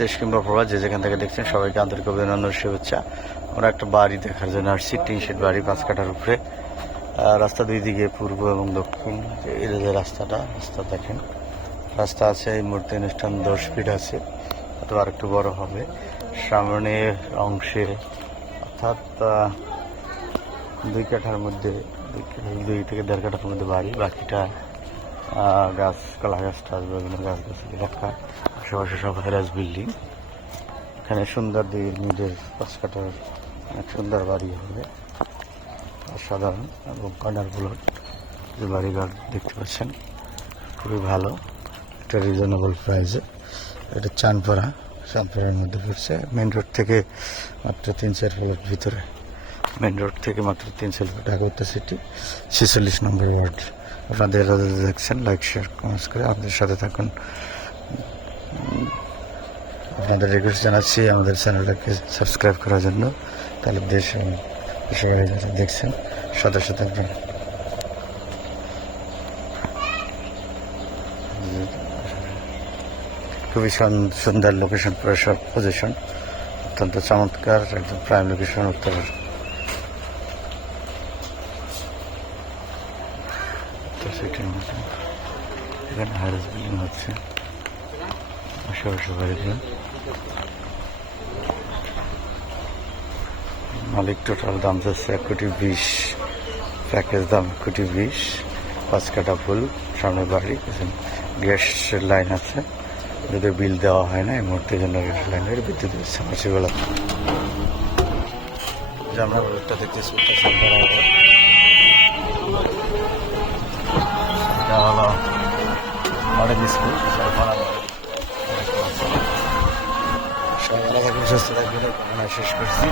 দেশ কিংবা প্রবাস, যে যেখান থেকে দেখছেন সবাইকে আন্তরিক অভিনন্দন শুভেচ্ছা। আমরা একটা বাড়ি দেখার জন্য আসছি, টিন শেড বাড়ি, পাঁচ কাঠার উপরে। রাস্তা দুই দিকে পূর্ব এবং দক্ষিণ। এই যে রাস্তাটা, রাস্তা দেখেন। রাস্তা আছে, এই মুহূর্তে অনুষ্ঠান দশ ফিট আছে, অথবা আরেকটু বড় হবে। সামনের অংশে, অর্থাৎ দুই কাঠার মধ্যে, দুই দুই থেকে দেড় কাঠার মধ্যে বাড়ি। বাকিটা গাছ, কলা গাছ টাছ বিভিন্ন গাছ গাছালি রাখা। আশেপাশে সব হেরাজ বিল্ডিং। এখানে সুন্দর দুই নিজের পাঁচ কাটার অনেক সুন্দর বাড়ি হবে। অসাধারণ। এবং কর্নার প্লট যে বাড়িঘর দেখতে পাচ্ছেন, খুবই ভালো। একটা রিজনেবল প্রাইসে এটা চানপাড়া। চানপাড়ার মধ্যে পড়ছে। মেন রোড থেকে মাত্র তিন চার প্লট ভিতরে। মেন রোড থেকে মাত্র তিন চার প্লট ঢাকা সিটি ছেচল্লিশ নম্বর ওয়ার্ড আপনাদের দেখছেন লাইক শেয়ার কমেন্টস করে আপনাদের সাথে থাকুন। আপনাদের রিকোয়েস্ট জানাচ্ছি, আমাদের চ্যানেলটাকে সাবস্ক্রাইব করার জন্য। তাহলে দেশ যারা দেখছেন সাথে আপনার খুবই সুন্দর লোকেশন পজিশন অত্যন্ত চমৎকার, একদম প্রাইম লোকেশন উত্তর। উত্তর সিটির এখানে হাইরাস বিল্ডিং হচ্ছে। আশেপাশে বাড়িগুলো মালিক টোটাল দাম যাচ্ছে এক কোটি বিশ, প্যাকেজ দাম এক কোটি বিশ, পাঁচ কাটা ফুল, সামনে বাড়ি গ্যাসের লাইন আছে। যদি বিল দেওয়া হয় না, এই মুহূর্তে গ্যাস লাইনের বিদ্যুৎ সাবমার্সিবল আছে আমরা দেখতেছি ওটা হবে এটা হলো মডেল স্কুল সুস্থ থাকবেন। শেষ করছি।